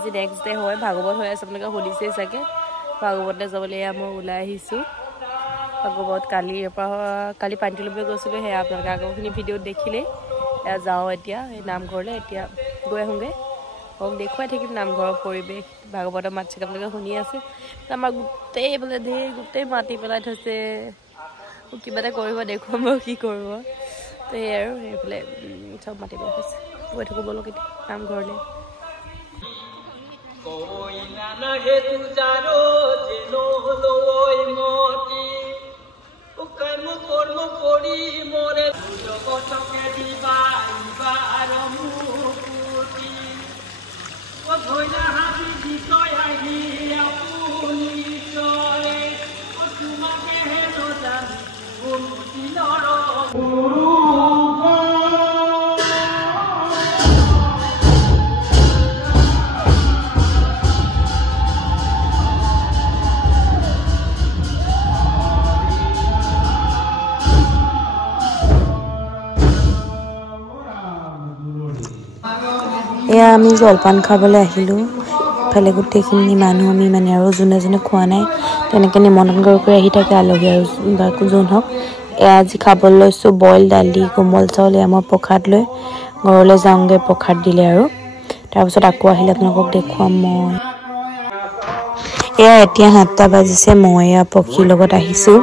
আজি next day হয় ভাগৱত হৈ আছে আপোনালোকে শুনিছেই চাগে ভাগৱতলৈ যাবলৈ মই ওলাই আহিছোঁ ভাগৱত কালি পানী তুলিবলৈ গৈছিলোঁ সেয়া আপোনালোকে আগৰখিনি ভিডিঅ'ত দেখিলেই যাওঁ এতিয়া এই নামঘৰলৈ এতিয়া গৈ আহোঁগৈ দেখুৱাই থাকিম নামঘৰৰ পৰিৱেশ ভাগৱতৰ মাত চাগে আপোনালোকে শুনি আছে আমাৰ গোটেই বোলে গোটেই মাতি পেলাই থৈছে কিবা এটা কৰিব দেখুৱাম বাৰু কি কৰিব তো সেই আৰু সেইফালে চব মাতি পেলাই থৈছে গৈ থাকোঁ ব'লক এতিয়া নামঘৰলৈ এয়া আমি জলপান খাবলৈ আহিলোঁ ইফালে গোটেইখিনি মানুহ আমি মানে আৰু যোনে যোনে খোৱা নাই তেনেকৈ নিমন্ত্ৰণ কৰি আহি থাকে আলহী আৰু বা যোন হওক এয়া আজি খাবলৈ লৈছোঁ বইল দালি কোমল চাউল এয়া মই প্ৰসাদ লৈ ঘৰলৈ যাওঁগৈ প্ৰসাদ দিলে আৰু তাৰপিছত আকৌ আহিলে আপোনালোকক দেখুৱাম মই এয়া এতিয়া 7টা বাজিছে মই এয়া পক্ষীৰ লগত আহিছোঁ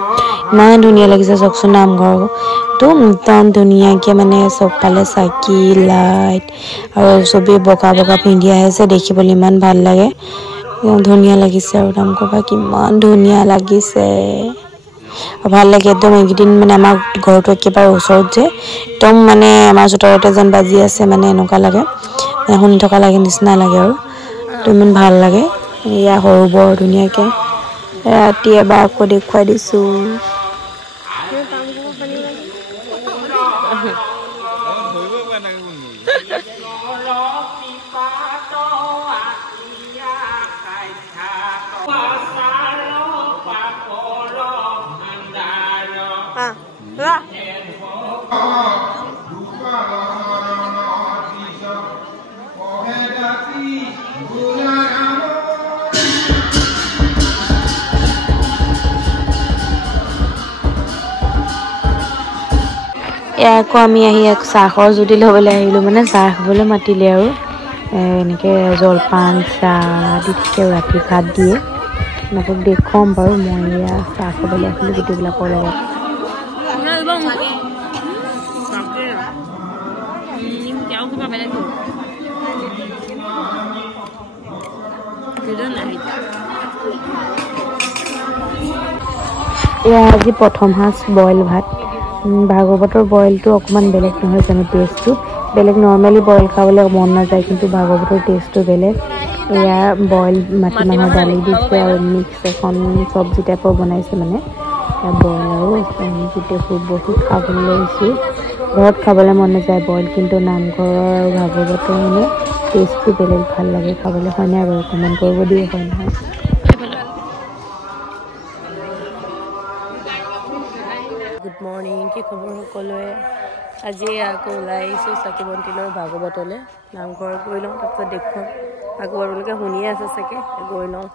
ইমান ধুনীয়া লাগিছে চাওকচোন নামঘৰটো একদম ধুনীয়াকৈ মানে চবফালে চাকি লাইট আৰু চবেই বগা বগা পিন্ধি আহিছে দেখিবলৈ ইমান ভাল লাগে ধুনীয়া লাগিছে আৰু নামঘৰভাগ কিমান ধুনীয়া লাগিছে ভাল লাগে একদম এইকেইদিন মানে আমাৰ ঘৰটো একেবাৰে ওচৰত যে একদম মানে আমাৰ চোতালতে যেন বাজি আছে মানে এনেকুৱা লাগে শুনি থকা লাগে নিচিনা লাগে আৰু তো ইমান ভাল লাগে এয়া সৰু বৰ ধুনীয়াকৈ ৰাতি এবাৰ আকৌ দেখুৱাই দিছোঁ আকৌ আমি আহি চাহৰ জুতি ল'বলৈ আহিলোঁ মানে চাহ খাবলৈ মাতিলে আৰু এনেকৈ জলপান চাহ দি থাকে ৰাতি ভাত দিয়ে আপোনালোকক দেখুৱাম বাৰু মই এয়া চাহ খাবলৈ আহিলোঁ গোটেইবিলাকৰ লগত এয়া আজি প্ৰথম সাঁজ বইল ভাত ভাগৱতৰ বইলটো অকণমান বেলেগ নহয় জানো টেষ্টটো বেলেগ নৰ্মেলি বইল খাবলৈ মন নাযায় কিন্তু ভাগৱতৰ টেষ্টটো বেলেগ এয়া বইল মাটিমাহৰ দালি দিছে আৰু মিক্স এখন চব্জি টাইপৰ বনাইছে মানে বইল আৰু গোটেই বহুত খাবলৈ লৈছোঁ ঘৰত খাবলৈ মন নাযায় বইল কিন্তু নামঘৰৰ ভাগৱতৰ মানে টেষ্টটো বেলেগ ভাল লাগে খাবলৈ হয় নাই বাৰু কমেণ্ট কৰিব দিয়ে হয় নহয় গুড মৰ্ণিং কি খবৰ সকলোৱে আজি আকৌ ওলাই আহিছোঁ চাকি বন্তি লৈ ভাগৱতলৈ নামঘৰ গৈ লওঁ তাৰপিছত দেখুৱাম ভাগৱতলৈকে শুনিয়ে আছে চাগে গৈ লওঁ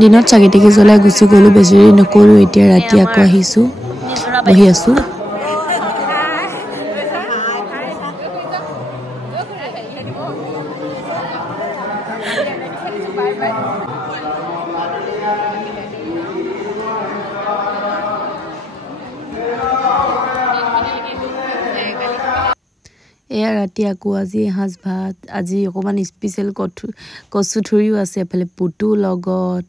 দিনত চাকি তাকি জ্বলাই গুচি গ'লোঁ বেছি দেৰি নকৰোঁ এতিয়া ৰাতি আকৌ আহিছোঁ বহি আছোঁ এয়া ৰাতি আকৌ আজি সাঁজ ভাত আজি অকণমান স্পেচিয়েল কচুথুৰিও আছে এফালে পুতু লগত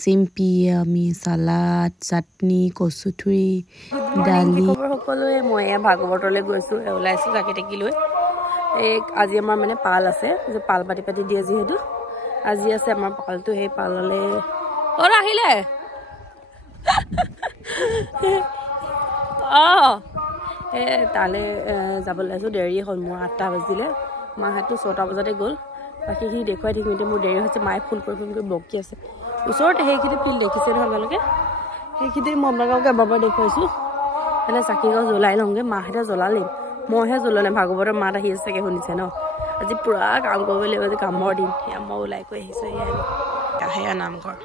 চিম্পি আমি চালাড চাটনি কচুথুৰি দালি সকলোৱে মই এয়া ভাগৱতলৈ গৈছোঁ ওলাইছোঁ চাকি তাকি লৈ আজি আমাৰ মানে পাল আছে পাল পাতি পাতি দিয়ে যিহেতু আজি আছে আমাৰ পালটো সেই পাললৈ আহিলে তালৈ যাবলৈ আছোঁ দেৰি হ'ল মোৰ 8টা বাজিলে মাহঁতো 6টা বজাতে গ'ল বাকীখিনি দেখুৱাই থাকিম মোৰ দেৰি হৈছে মায়ে ফোন কৰি বকি আছে ওচৰতে সেইখিনি ফিল্ড দেখিছে নহয় আপোনালোকে সেইখিনি মই আপোনালোকক এবাৰ দেখুৱাইছোঁ এনে চাকি গছ জ্বলাই লওঁগৈ মাহঁতে জ্বলালেই মইহে জ্বলোৱা নাই ভাগৱতৰ মাত আহি আছে চাগে শুনিছে ন আজি পুৰা কাম কৰিব লাগিব আজি কামৰ দিন সেয়া মই ওলাই কৈ আহিছোঁ সেয়া নামঘৰ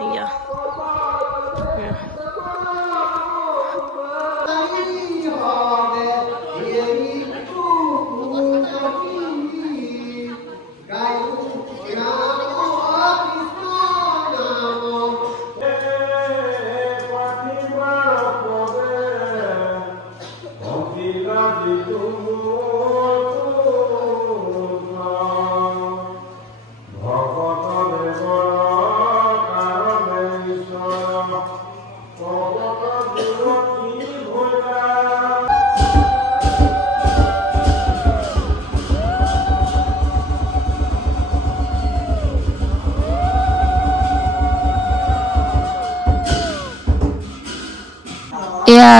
সেয়া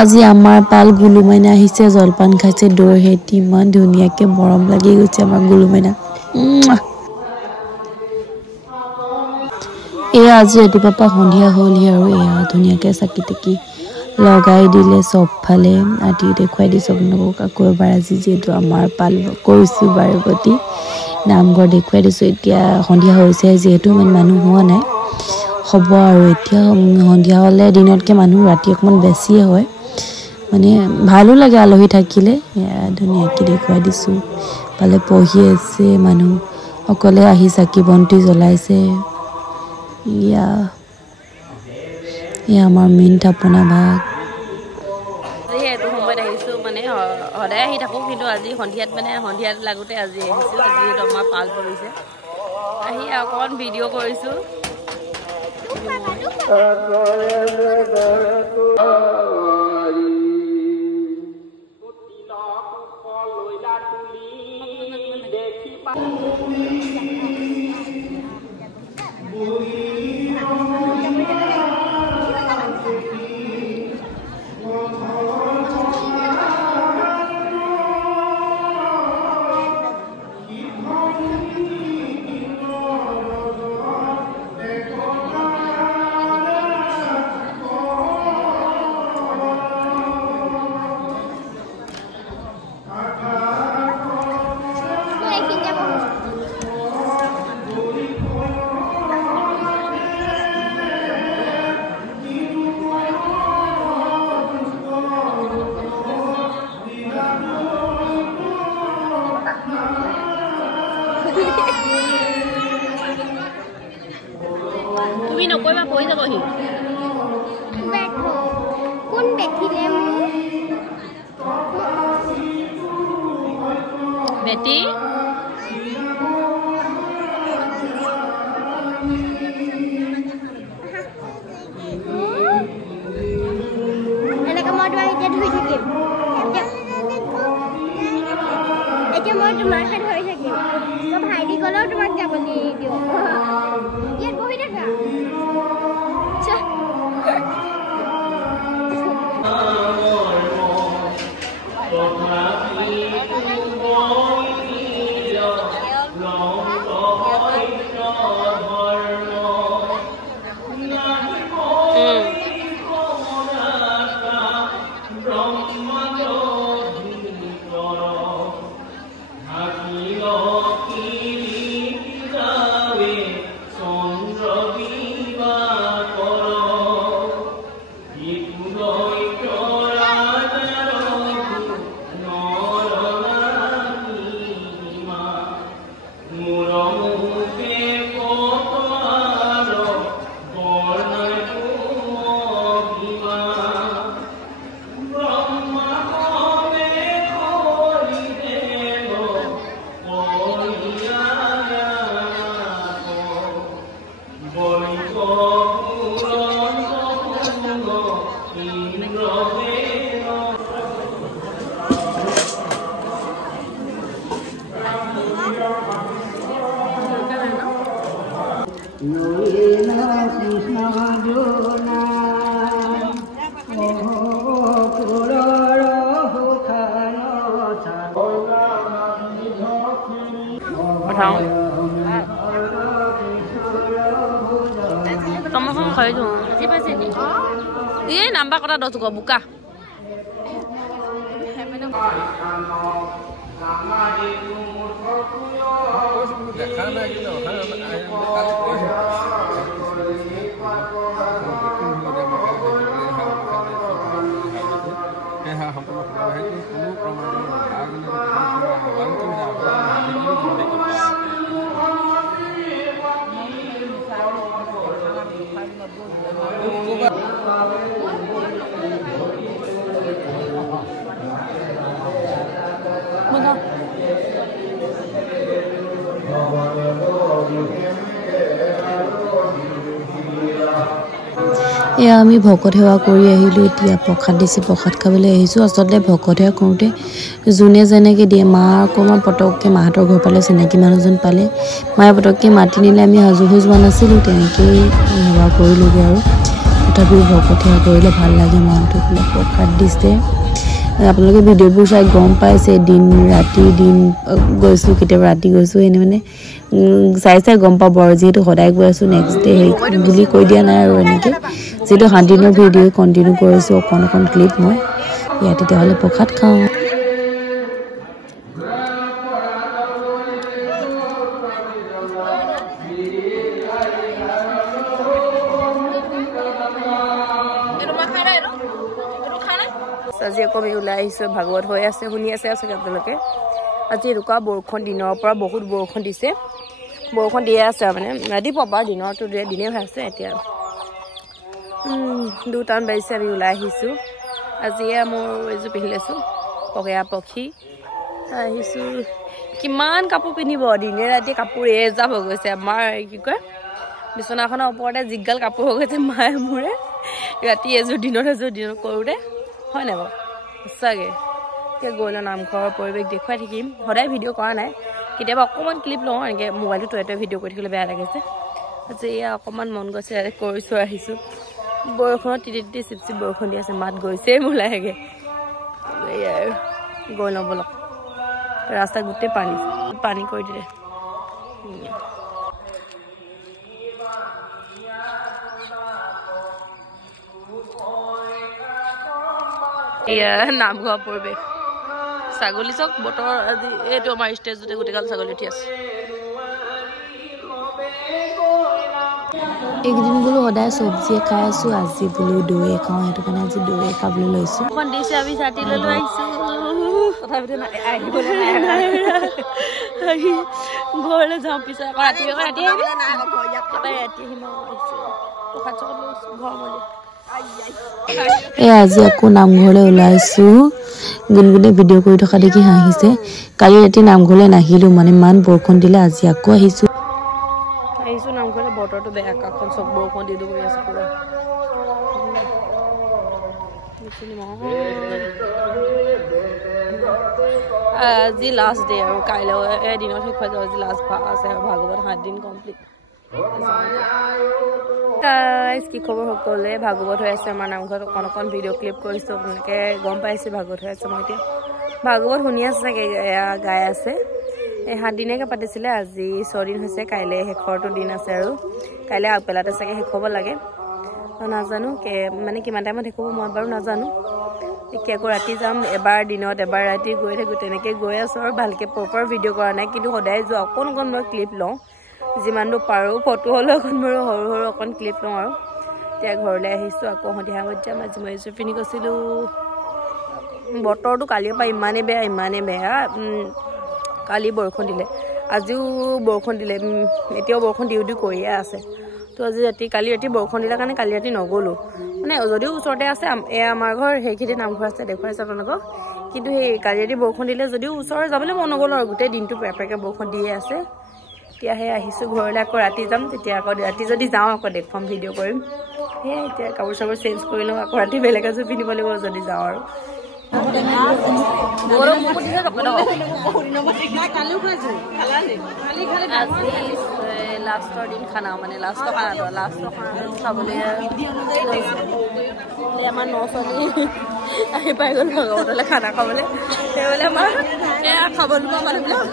আজি আমাৰ পাল গুলু মাইনা আহিছে জলপান খাইছে দৈ হেতি ইমান ধুনীয়াকে মৰম লাগি গৈছে আমাৰ গুলু মাইনা আজি ৰাতিপুৱা সন্ধিয়া হ'ল আৰু ধুনীয়াকে চাকি তাকি লগাই দিলে চবফালে আদি দেখুৱাই দিছোঁ আপোনালোকক আকৌ এবাৰ আজি যিহেতু আমাৰ পাল কৰিছোঁ বাৰবতী নামঘৰ দেখুৱাই দিছোঁ এতিয়া সন্ধিয়া হৈছে যিহেতু ইমান মানুহ হোৱা নাই হ'ব আৰু এতিয়া সন্ধিয়া হ'লে দিনতকৈ মানুহ ৰাতি অকণমান বেছিয়ে হয় মানে ভালো লাগে আলহী থাকিলে ধুনীয়াকৈ দেখুৱাই দিছোঁ পালে পঢ়ি আছে মানুহ অকলে আহি চাকি বন্তি জ্বলাইছে এয়া আমাৰ মেইন থাপনা ভাগ এইটো সময়ত আহিছোঁ মানে সদায় আহি থাকোঁ কিন্তু আজি সন্ধিয়াত লাগোতে আজি আহিছোঁ আজি আমাৰ পাল পৰিছে আহি অকণমান ভিডিঅ' কৰিছোঁ তুমি নকইবা পৰি যাবহি কোন দেখিলে বেটি এনেকৈ মই তোমাক এতিয়া ধুই থাকিম এতিয়া মই তোমাকে ধৰি থাকিম মই ভাইটি গ'লেও তোমাক যাব নিদিওঁ ইয়াত বহি থাকা Ini nambah kota 10 buka. এয়া আমি ভকত সেৱা কৰি আহিলোঁ এতিয়া প্ৰসাদ দিছে প্ৰসাদ খাবলৈ আহিছোঁ আচলতে ভকত সেৱা কৰোঁতে যোনে যেনেকৈ দিয়ে মা অকণমান পটককৈ মাহঁতৰ ঘৰ পালে চিনাকি মানুহজন পালে মায়ে পটককৈ মাতি নিলে আমি সাজু হৈ যোৱা নাছিলোঁ তেনেকৈয়ে সেৱা কৰিলোঁগৈ আৰু তথাপিও ভকত সেৱা কৰিলে ভাল লাগে মনটো বোলে প্ৰসাদ দিছে আপোনালোকে ভিডিঅ'বোৰ চাই গম পাইছে দিন ৰাতি দিন গৈছোঁ কেতিয়াবা ৰাতি গৈছোঁ এনে মানে চাই চাই গম পাব আৰু যিহেতু সদায় গৈ আছোঁ নেক্সট ডে সেই বুলি কৈ দিয়া নাই আৰু এনেকৈ যিহেতু 7 দিনৰ ভিডিঅ' কণ্টিনিউ কৰিছোঁ অকণ অকণ ক্লিপ মই ইয়াত তেতিয়াহ'লে প্ৰসাদ খাওঁ আজি আকৌ আমি ওলাই আহিছোঁ ভাগৱত হৈ আছে শুনি আছে চাগে আপোনালোকে আজি এনেকুৱা বৰষুণ দিনৰ পৰা বহুত বৰষুণ দিছে বৰষুণ দিয়ে আছে মানে ৰাতিপুৱা পৰা দিনৰটো দিনে হৈ আছে এতিয়া 2টামান বাজিছে আমি ওলাই আহিছোঁ আজি মোৰ এযোৰ পিন্ধি লৈছোঁ পগেয়া পক্ষী আহিছোঁ কিমান কাপোৰ পিন্ধিব দিনে ৰাতি কাপোৰ এজাপ হৈ গৈছে আমাৰ কি কয় বিচনাখনৰ ওপৰতে জিগাল কাপোৰ হৈ গৈছে মায়ে মোৰে ৰাতি এযোৰ দিনত কৰোঁতে হয় নাই বাৰু সঁচাকৈ এতিয়া গৈ লওঁ নামঘৰৰ পৰিৱেশ দেখুৱাই থাকিম সদায় ভিডিঅ' কৰা নাই কেতিয়াবা অকণমান ক্লিপ লওঁ এনেকৈ মোবাইলটো তই ভিডিঅ' কৰি থাকিলে বেয়া লাগিছে আজি এয়া অকণমান মন গৈছে ইয়াতে কৰিছোঁ আহিছোঁ বৰষুণত তিতি চিপচিপ বৰষুণ দি আছে মাত গৈছেই মোৰ লাহেকৈ এয়া গৈ লওঁ বলক ৰাস্তা গোটেই পানী কৰি দিলে এয়া নামঘৰ পৰিৱেশ ছাগলী চক বতৰ আজি এইটো আমাৰ ষ্টেজতে গোটেইগাল ছাগলী উঠি আছে এইকেইদিন বোলো সদায় চব্জিয়ে খাই আছোঁ আজি বোলো দৈ খাওঁ সেইটো কাৰণে আজি দৈ খাবলৈ লৈছোঁ এখন দিছে আমি ছাতি লৈ লৈ আহিছোঁ তথাপিতো ঘৰলৈ যাওঁ পিছত আকৌ ৰাতি আহিম আজি আকৌ নামঘৰলৈ ওলাইছোঁ গুণগুণে ভিডিঅ' কৰি থকা দেখি হাঁহিছে কালি ৰাতি নামঘৰলৈ নাহিলোঁ মানে ইমান বৰষুণ দিলে আজি আকৌ আহিছোঁ নামঘৰলৈ বতৰটো বেয়া আকাশখন চব বৰষুণ দি কৰি আছে পুৰা আজি লাষ্ট ডে আৰু কাইলৈ দিনত শেষ হৈ যাব আজি লাষ্ট আছে আৰু ভাগৱত 7 দিন কমপ্লিট কি খবৰ সকলোৱে ভাগৱত হৈ আছে আমাৰ নামঘৰত অকণ ভিডিঅ' ক্লিপ কৰিছোঁ আপোনালোকে গম পাইছে ভাগৱত হৈ আছে মই এতিয়া ভাগৱত শুনি আছে চাগে গাই আছে 7 দিনকৈ পাতিছিলে আজি 6 দিন হৈছে কাইলৈ শেষৰটো দিন আছে আৰু কাইলৈ আগবেলাতে চাগে শেষ হ'ব লাগে নাজানো মানে কিমান টাইমত শেষ হ'ব মই বাৰু নাজানো এতিয়া আকৌ ৰাতি যাম এবাৰ দিনত এবাৰ ৰাতি গৈ থাকোঁ তেনেকৈ গৈ আছোঁ আৰু ভালকৈ প্ৰপাৰ ভিডিঅ' কৰা নাই কিন্তু সদায় যোৱা অকণ মই ক্লিপ লওঁ যিমান দূৰ পাৰোঁ ফটো হ'লেও অকণ বাৰু সৰু সৰু অকণ ক্লিপ লওঁ আৰু এতিয়া ঘৰলৈ আহিছোঁ আকৌ সন্ধিয়া সময়ত যাম আজি মই এযোৰ পিন্ধি গৈছিলোঁ বতৰটো কালিৰ পৰা ইমানেই বেয়া কালি বৰষুণ দিলে আজিও বৰষুণ দিলে এতিয়াও বৰষুণ দিওঁ কৰিয়ে আছে তো আজি কালি ৰাতি বৰষুণ দিলে কাৰণে কালি ৰাতি নগ'লোঁ মানে যদিও ওচৰতে আছে এয়া আমাৰ ঘৰ সেইখিনি নামঘৰ আছে দেখুৱাইছে আপোনালোকক কিন্তু সেই কালি ৰাতি বৰষুণ দিলে যদিও ওচৰ যাবলৈ মন নগ'লোঁ আৰু গোটেই দিনটো পেপেকে বৰষুণ দিয়ে আছে এতিয়া সেই আহিছোঁ ঘৰলৈ আকৌ ৰাতি যাম তেতিয়া আকৌ ৰাতি যদি যাওঁ আকৌ দেখুৱাম ভিডিঅ' কৰিম সেয়াই এতিয়া কাপোৰ চাপোৰ চেঞ্জ কৰি লওঁ আকৌ ৰাতি বেলেগ এযোৰ পিন্ধিব লাগিব যদি যাওঁ আৰু লাষ্টৰ দিন খানা মানে লাষ্টৰ খানাটো খাবলৈ আমাৰ নচলি আহি পাই গ'ল ভাগৱতলৈ খানা খাবলৈ সেইবুলি আমাৰ এয়া খাব নোপোৱা মানুহবিলাক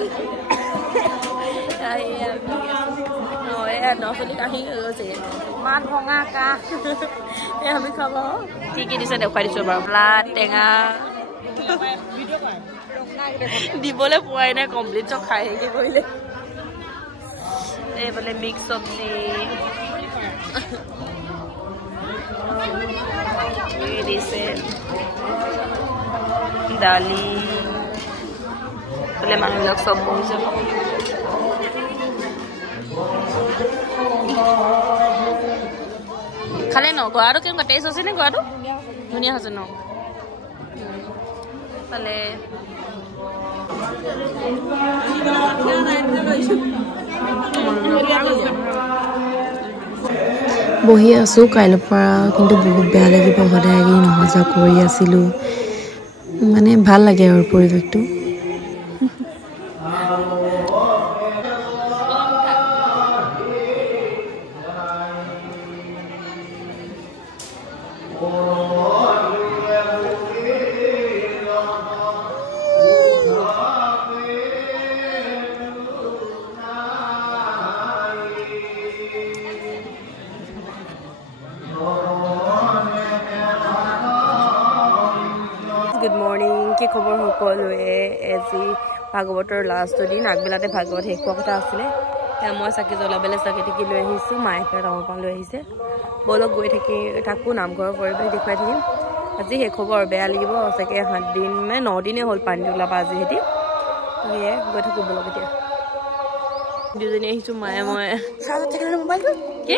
নচলি আহি গৈছে ইমান ভঙা কাহ আমি খাব কি কি দিছে দেখুৱাই দিছোঁ বাৰু লা টেঙা দিবলৈ পোৱাই নাই কমপ্লিট চব খাই হেৰি কৰিলে এইফালে মিক্স চব্জি দিছে দালি এইফালে মানুহবিলাক চব বহিছে খালে ন গোৱাটো কেনেকুৱা টেষ্ট হৈছে নে গোৱাটো ধুনীয়া হৈছে ন ফালে বহি আছোঁ কাইলৈৰ পৰা কিন্তু বহুত বেয়া লাগিব সদায় নহা যোৱা কৰি আছিলোঁ মানে ভাল লাগে আৰু পৰিৱেশটো গুড মৰ্ণিং কি খবৰ সকলোৱে আজি ভাগৱতৰ লাষ্ট দিন আগবেলাতে ভাগৱত শেষ হোৱা কথা আছিলে মই চাকি জ্বলাবলৈ চাকি টিকি লৈ আহিছোঁ মায়ে তামোল পাণ লৈ আহিছে বলক গৈ থাকোঁ নামঘৰৰ পৰিৱেশ দেখুৱাই থাকিম আজি শেষ হ'ব আৰু বেয়া লাগিব চাগে 7 দিন মানে 9 দিনে হ'ল পানী ওলাব আজি সিহঁতি সেয়ে গৈ থাকোঁ বলক এতিয়া দুজনী আহিছোঁ মায়ে মই মোবাইলটো কি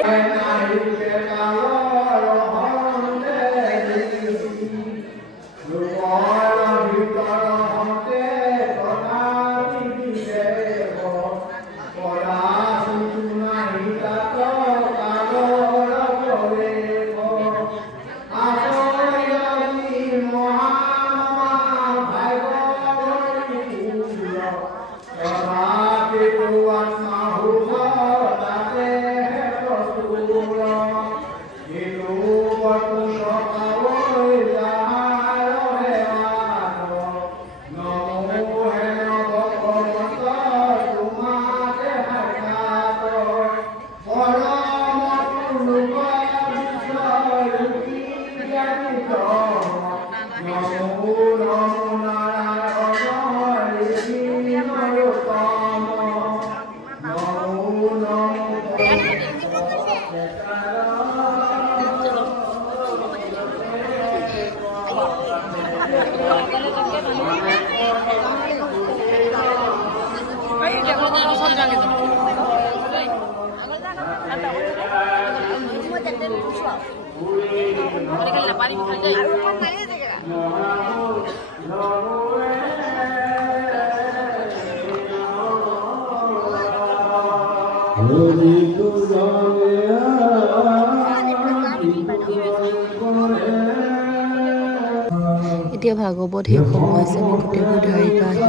এতিয়া ভাগৱত শেষ সময় হৈছে আমি গোটেইবোৰ ধাৰি পৰা আহি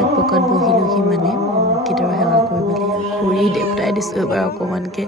এক পকাত বহিলোহি মানে কেতিয়াবা সেৱা কৰিবলৈ খুৰী দেউতাই দিছোঁ এবাৰ অকণমানকৈ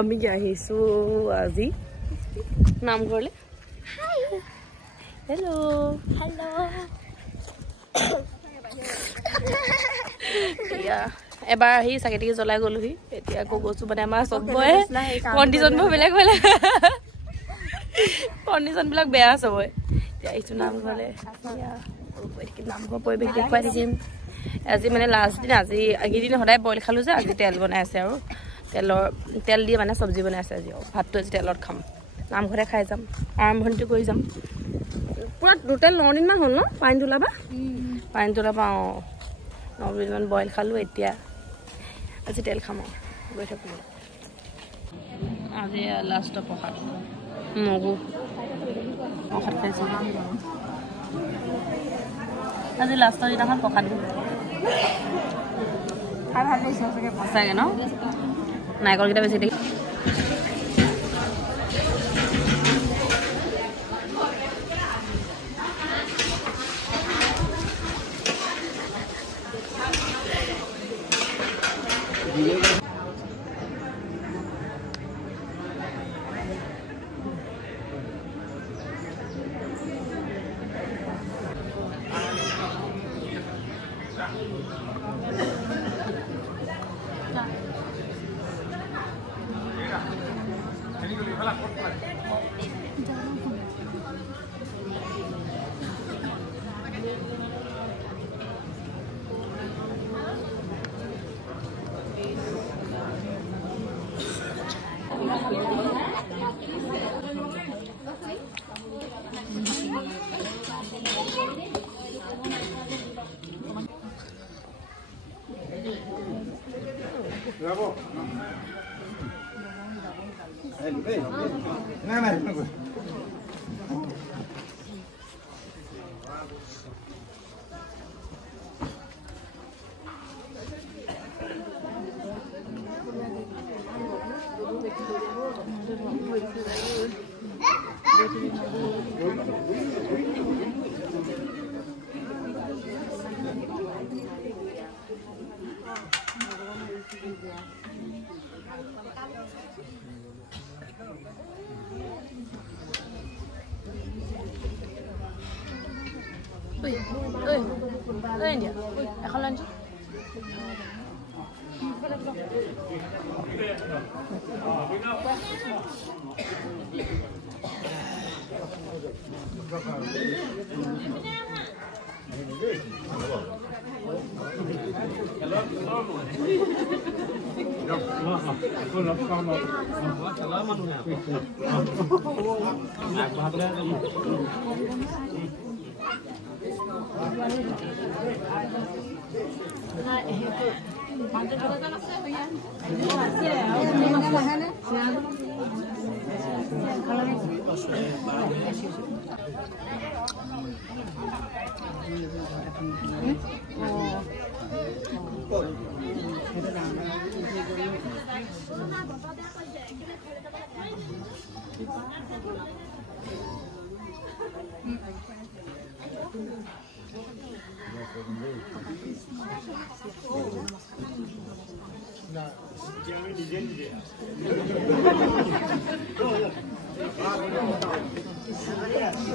আমি আহিছো আজি নামঘৰলে। হেল্ল' এবাৰ আহি চাকি তাকি জ্বলাই গলোহি, এতিয়া আকৌ গৈছো মানে আমাৰ চবৰে কণ্ডিশ্যনবোৰ বেলেগ বেলেগ, কণ্ডিশ্যনবিলাক বেয়া চবৰে। এতিয়া আহিছো নামঘৰলে, নামঘৰ পৰিৱেশ দেখুৱাই থাকিম। আজি মানে লাষ্ট দিন, আজি এইকেইদিন সদায় বইল খালোঁ যে, আজি তেল বনাই আছে আৰু তেল দি মানে চব্জি বনাই আছে আজি। ভাতটো আজি তেলত খাম, নামঘৰতে খাই যাম, আৰম্ভণিটো কৰি যাম। পুৰা টোটেল 9 দিনমান হ'ল ন পানী তোলাবা পানী তোলাবা 9 দিনমান বইল খালোঁ এতিয়া আজি তেল খাম গৈ থাকোঁ আজি লাষ্টৰ প্ৰসাদ মগু প্ৰসাদ খাইছোঁ আজি লাষ্টৰ দিনাখন প্ৰসাদ খাই ভাল লাগিছে সঁচাকৈ ন নাৰিকলকেইটা বেছি দেখি Bravo. No. India. এখন লাঞ্চ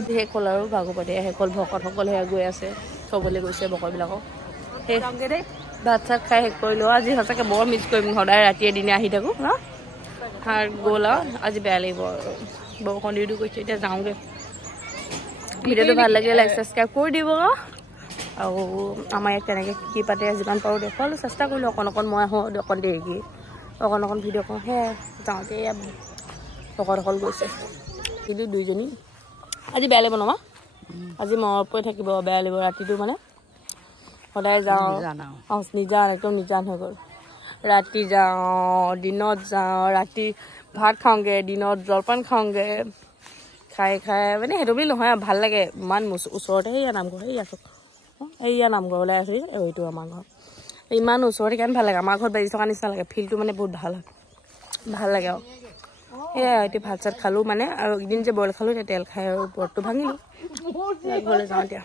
শেষ হ'ল আৰু ভাগৱতী শেষ হ'ল ভকতসকল সেয়া গৈ আছে থ'বলৈ গৈছে ভকতবিলাকক সেই ভাত চাত খাই শেষ কৰিলোঁ আজি সঁচাকৈ বৰ মিছ কৰিম সদায় ৰাতিয়ে দিনে আহি থাকোঁ ন সাৰ গ'ল আৰু আজি বেয়া লাগিব আৰু বৰষুণ দিও কৈছে এতিয়া যাওঁগৈ ভিডিঅ'টো ভাল লাগিলে লাইক ছাবস্ক্ৰাইব কৰি দিব আৰু আমাৰ ইয়াত তেনেকৈ কি পাতে যিমান পাৰোঁ দেখুৱালোঁ চেষ্টা কৰিলোঁ অকণ মই আহোঁ অকণ দেৰিকৈ অকণ ভিডিঅ' কৰোঁ সেয়াই যাওঁতে এয়া ভকতসকল গৈছে কিন্তু দুইজনী আজি বেয়া লাগিব নমা আজি মনত পৰি থাকিব বেয়া লাগিব ৰাতিটো মানে সদায় যাওঁ নিজান একদম নিজান হৈ গ'ল ৰাতি যাওঁ দিনত যাওঁ ৰাতি ভাত খাওঁগৈ দিনত জলপান খাওঁগৈ খাই মানে সেইটো বুলি নহয় ভাল লাগে ইমান ওচৰতে সেয়া নামঘৰ সেয়া চব এইয়া নামঘৰ ওলাই আছে এইটো আমাৰ ঘৰ ইমান ওচৰতে কাৰণে ভাল লাগে আমাৰ ঘৰত বাজি থকা নিচিনা লাগে ফিল্ডটো মানে বহুত ভাল লাগে আৰু সেয়াই এতিয়া ভাত চাত খালোঁ মানে আৰু এদিন যে বইল খালোঁ তেতিয়া তেল খাই আৰু ব্ৰতটো ভাঙিলোঁ ঘৰলৈ যাওঁ এতিয়া